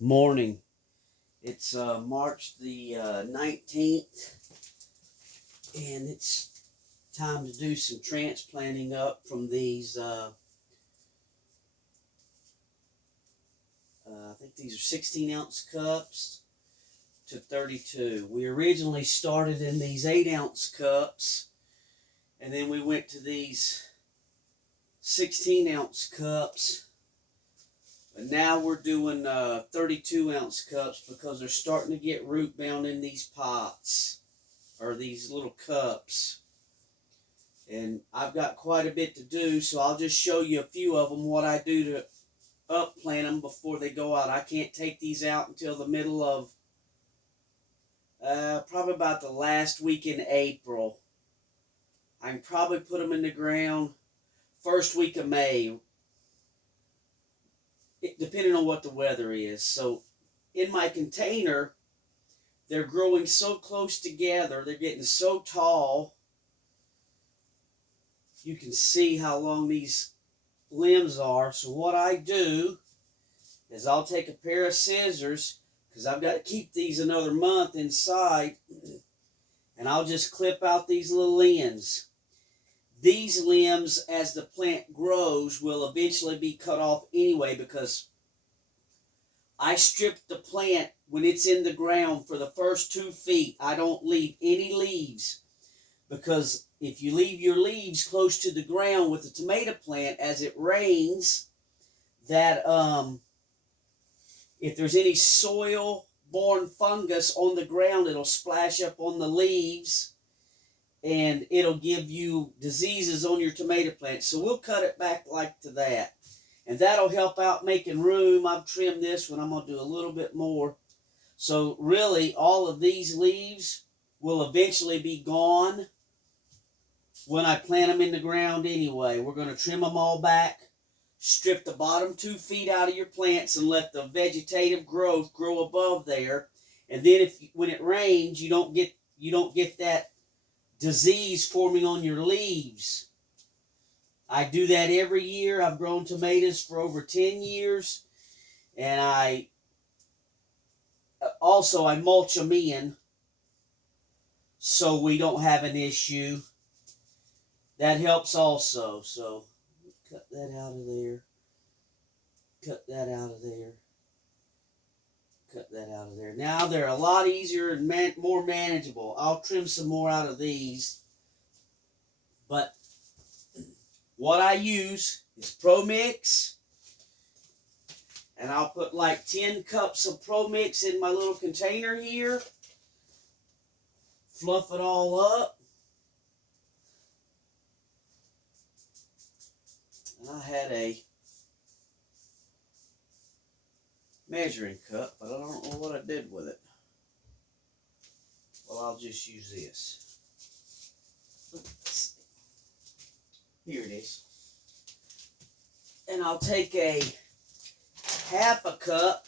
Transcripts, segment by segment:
morning. It's March the 19th, and it's time to do some transplanting up from these. I think these are 16-ounce cups to 32. We originally started in these 8-ounce cups, and then we went to these 16-ounce cups. But now we're doing 32-ounce cups because they're starting to get root bound in these pots or these little cups. And I've got quite a bit to do, so I'll just show you a few of them, what I do to upplant them before they go out. I can't take these out until the middle of probably about the last week in April. I can probably put them in the ground first week of May, depending on what the weather is. So in my container, they're growing so close together, they're getting so tall. You can see how long these limbs are. So what I do is I'll take a pair of scissors, because I've got to keep these another month inside, and I'll just clip out these little ends. These limbs, as the plant grows, will eventually be cut off anyway, because I strip the plant when it's in the ground for the first 2 feet. I don't leave any leaves, because if you leave your leaves close to the ground with the tomato plant, as it rains, that if there's any soil-borne fungus on the ground, it'll splash up on the leaves, and it'll give you diseases on your tomato plant. So we'll cut it back like to that. And that'll help out making room. I've trimmed this one. I'm going to do a little bit more. So really, all of these leaves will eventually be gone when I plant them in the ground anyway. We're going to trim them all back, strip the bottom 2 feet out of your plants, and let the vegetative growth grow above there. And then when it rains, you don't get that disease forming on your leaves. I do that every year. I've grown tomatoes for over 10 years, and I mulch them in so we don't have an issue. That helps also. So cut that out of there. Cut that out of there. Cut that out of there. Now they're a lot easier and more manageable. I'll trim some more out of these. But what I use is Pro Mix. And I'll put like 10 cups of Pro Mix in my little container here. Fluff it all up. And I had a measuring cup, but I don't know what I did with it. Well, I'll just use this. Let's see. Here it is. And I'll take a half a cup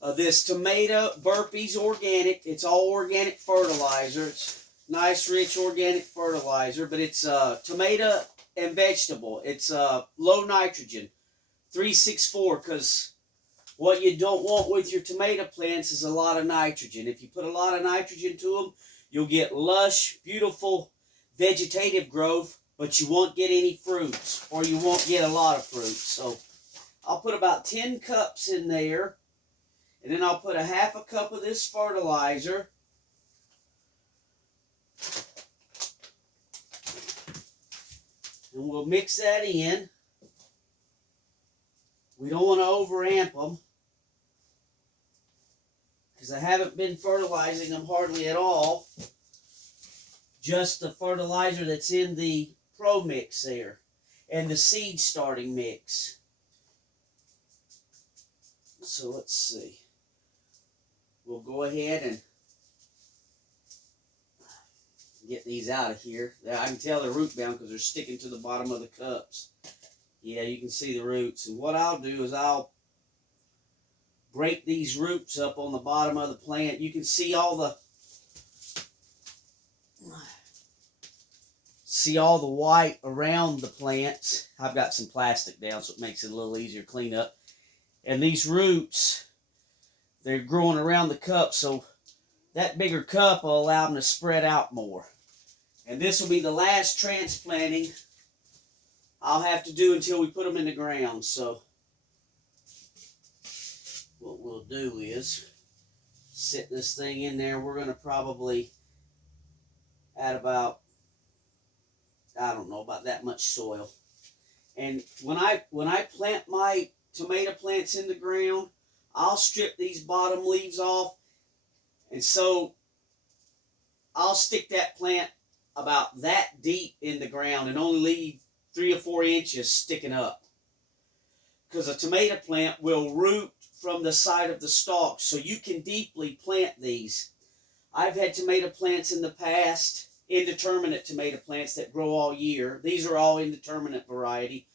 of this tomato Burpee's organic. It's all organic fertilizer. It's nice, rich organic fertilizer, but it's tomato and vegetable. It's low nitrogen, 364, because what you don't want with your tomato plants is a lot of nitrogen. If you put a lot of nitrogen to them, you'll get lush, beautiful vegetative growth, but you won't get any fruits, or you won't get a lot of fruits. So I'll put about 10 cups in there, and then I'll put a half a cup of this fertilizer. And we'll mix that in. We don't want to overamp them, because I haven't been fertilizing them hardly at all. Just the fertilizer that's in the Pro Mix there, and the seed starting mix. So let's see. We'll go ahead and get these out of here. I can tell they're root bound because they're sticking to the bottom of the cups. Yeah, you can see the roots. And what I'll do is I'll break these roots up on the bottom of the plant. You can see all the white around the plants. I've got some plastic down, so it makes it a little easier to clean up. And these roots, they're growing around the cup, so that bigger cup will allow them to spread out more. And this will be the last transplanting I'll have to do until we put them in the ground. So what we'll do is sit this thing in there. We're going to probably add about, I don't know, about that much soil. And when I plant my tomato plants in the ground, I'll strip these bottom leaves off. And so I'll stick that plant about that deep in the ground and only leave 3 or 4 inches sticking up. Because a tomato plant will root from the side of the stalk, so you can deeply plant these. I've had tomato plants in the past, indeterminate tomato plants that grow all year. These are all indeterminate variety.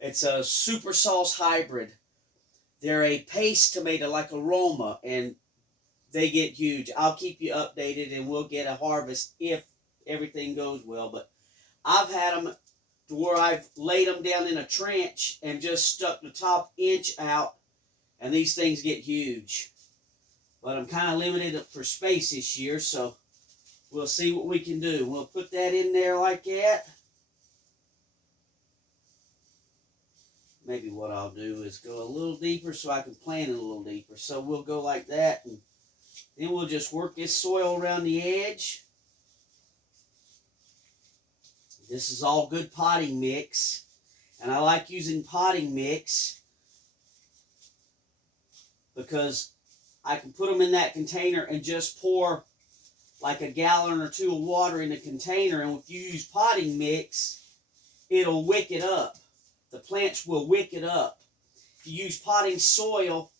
It's a Super Sauce hybrid. They're a paste tomato like a Roma, and they get huge. I'll keep you updated, and we'll get a harvest if everything goes well. But I've had them to where I've laid them down in a trench and just stuck the top inch out, and these things get huge. But I'm kind of limited for space this year, so we'll see what we can do. We'll put that in there like that. Maybe what I'll do is go a little deeper so I can plant it a little deeper. So we'll go like that, and then we'll just work this soil around the edge. This is all good potting mix, and I like using potting mix because I can put them in that container and just pour like a gallon or 2 of water in the container, and if you use potting mix, it'll wick it up. The plants will wick it up. If you use potting soil,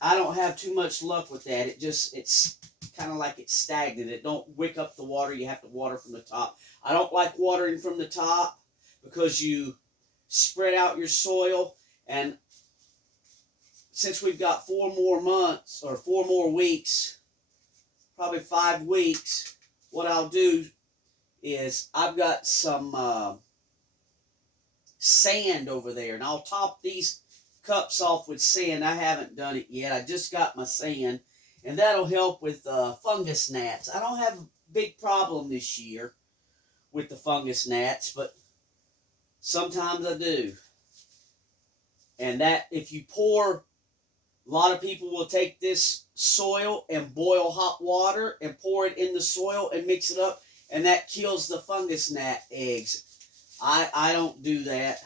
I don't have too much luck with that. It's kind of like it's stagnant. It don't wick up the water. You have to water from the top. I don't like watering from the top because you spread out your soil. And since we've got 4 more months or 4 more weeks, probably 5 weeks, what I'll do is I've got some sand over there, and I'll top these cups off with sand. I haven't done it yet. I just got my sand, and that'll help with fungus gnats. I don't have a big problem this year with the fungus gnats, but sometimes I do. And that, if you pour, a lot of people will take this soil and boil hot water and pour it in the soil and mix it up, and that kills the fungus gnat eggs. I don't do that.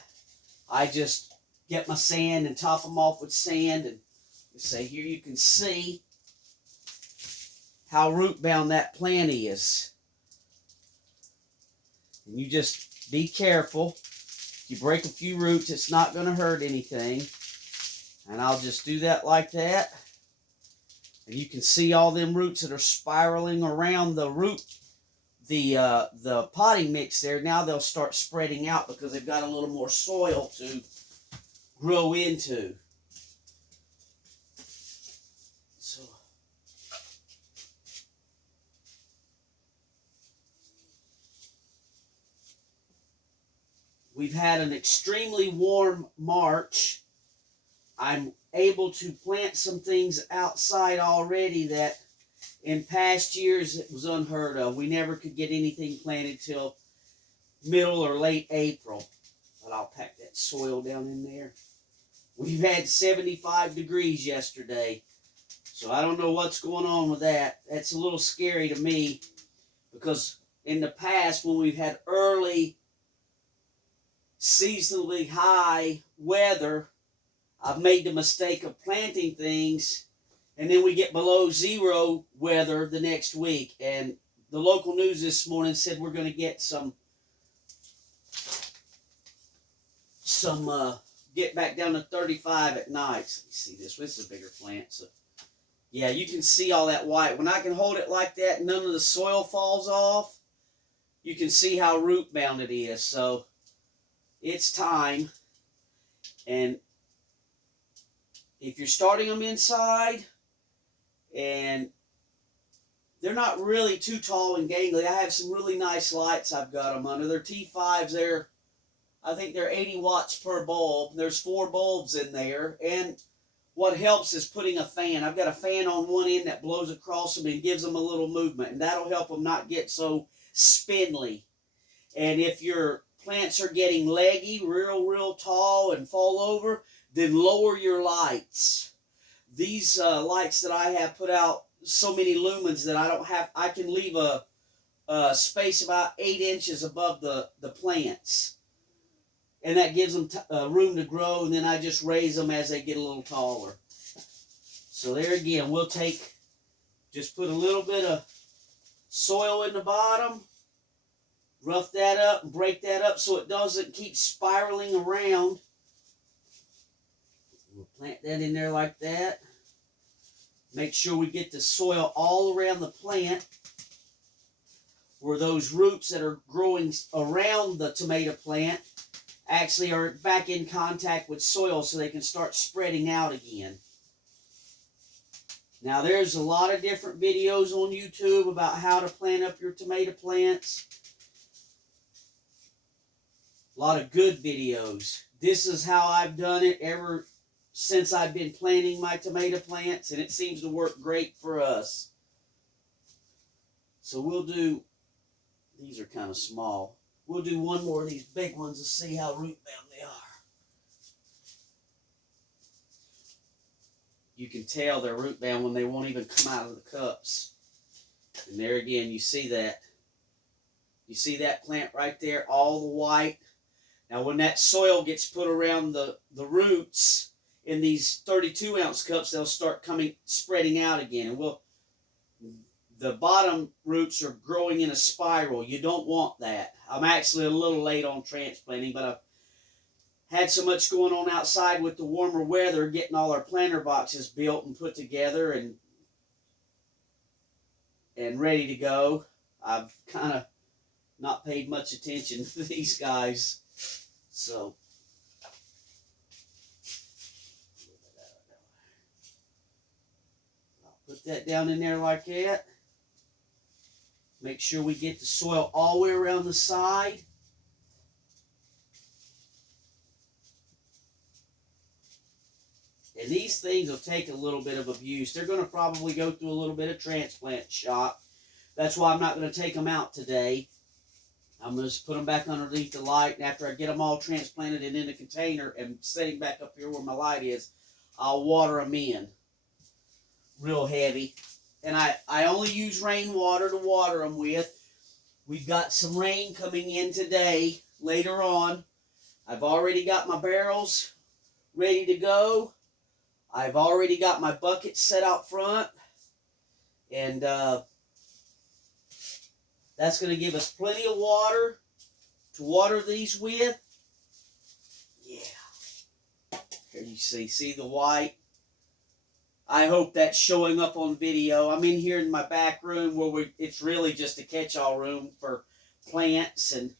I just get my sand and top them off with sand. And say here you can see how root bound that plant is. And you just be careful. If you break a few roots, it's not going to hurt anything. And I'll just do that like that. And you can see all them roots that are spiraling around the root, the potting mix there. Now they'll start spreading out because they've got a little more soil to grow into. So we've had an extremely warm March. I'm able to plant some things outside already that in past years it was unheard of. We never could get anything planted till middle or late April. But I'll pack that soil down in there. We've had 75 degrees yesterday, so I don't know what's going on with that. That's a little scary to me because in the past when we've had early seasonally high weather, I've made the mistake of planting things and then we get below zero weather the next week. And the local news this morning said we're going to get some get back down to 35 at night. So let me see this. This is a bigger plant. So yeah, you can see all that white. When I can hold it like that, none of the soil falls off. You can see how root bound it is. So it's time. And if you're starting them inside and they're not really too tall and gangly, I have some really nice lights I've got them under. They're T5s there. I think they're 80 watts per bulb. There's 4 bulbs in there, and what helps is putting a fan. I've got a fan on one end that blows across them and gives them a little movement, and that'll help them not get so spindly. And if your plants are getting leggy, real tall, and fall over, then lower your lights. These lights that I have put out so many lumens that I can leave a space about 8 inches above the plants. And that gives them room to grow, and then I just raise them as they get a little taller. So there again, we'll just put a little bit of soil in the bottom, rough that up, and break that up so it doesn't keep spiraling around. We'll plant that in there like that. Make sure we get the soil all around the plant, where those roots that are growing around the tomato plant actually are back in contact with soil so they can start spreading out again. Now there's a lot of different videos on YouTube about how to plant up your tomato plants. A lot of good videos. This is how I've done it ever since I've been planting my tomato plants, and it seems to work great for us. So we'll do, these are kind of small. We'll do one more of these big ones to see how root bound they are. You can tell they're root bound when they won't even come out of the cups. And there again, you see that. You see that plant right there, all the white. Now when that soil gets put around the roots in these 32-ounce cups, they'll start spreading out again. And the bottom roots are growing in a spiral. You don't want that. I'm actually a little late on transplanting, but I've had so much going on outside with the warmer weather, getting all our planter boxes built and put together and ready to go. I've kind of not paid much attention to these guys. So I'll put that down in there like that. Make sure we get the soil all the way around the side. And these things will take a little bit of abuse. They're going to probably go through a little bit of transplant shock. That's why I'm not going to take them out today. I'm going to just put them back underneath the light. And after I get them all transplanted and in the container and setting back up here where my light is, I'll water them in real heavy. And I only use rainwater to water them with. We've got some rain coming in today, later on. I've already got my barrels ready to go. I've already got my bucket set out front. And that's going to give us plenty of water to water these with. Yeah. Here you see the white. I hope that's showing up on video. I'm in here in my back room where it's really just a catch-all room for plants and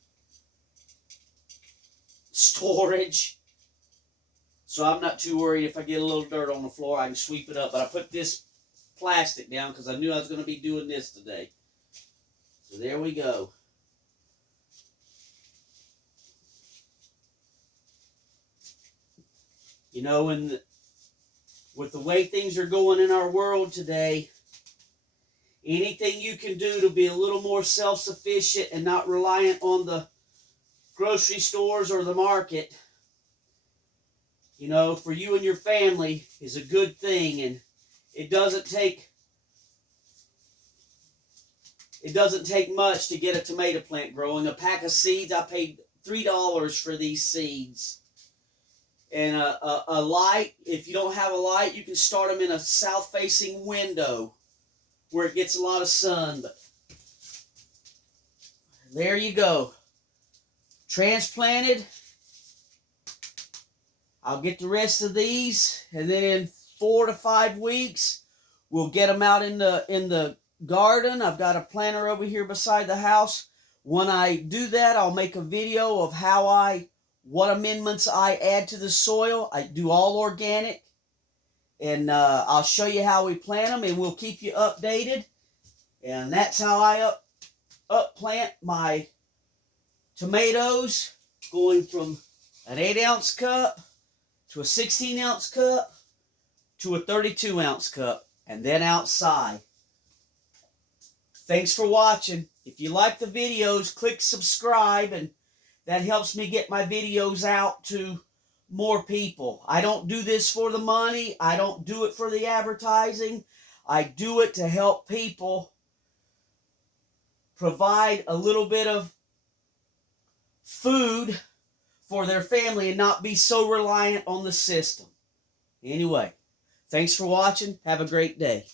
storage. So I'm not too worried if I get a little dirt on the floor, I can sweep it up. But I put this plastic down because I knew I was going to be doing this today. So there we go. You know, with the way things are going in our world today, anything you can do to be a little more self-sufficient and not reliant on the grocery stores or the market, you know, for you and your family is a good thing. And it doesn't take much to get a tomato plant growing. A pack of seeds, I paid $3 for these seeds. And a light, if you don't have a light, you can start them in a south-facing window where it gets a lot of sun. But there you go. Transplanted. I'll get the rest of these, and then in 4 to 5 weeks, we'll get them out in the garden. I've got a planter over here beside the house. When I do that, I'll make a video of what amendments I add to the soil. I do all organic, and I'll show you how we plant them, and we'll keep you updated. And that's how I up plant my tomatoes. going from an 8-ounce cup to a 16-ounce cup to a 32-ounce cup, and then outside. Thanks for watching. If you like the videos, click subscribe, and that helps me get my videos out to more people. I don't do this for the money. I don't do it for the advertising. I do it to help people provide a little bit of food for their family and not be so reliant on the system. Anyway, thanks for watching. Have a great day.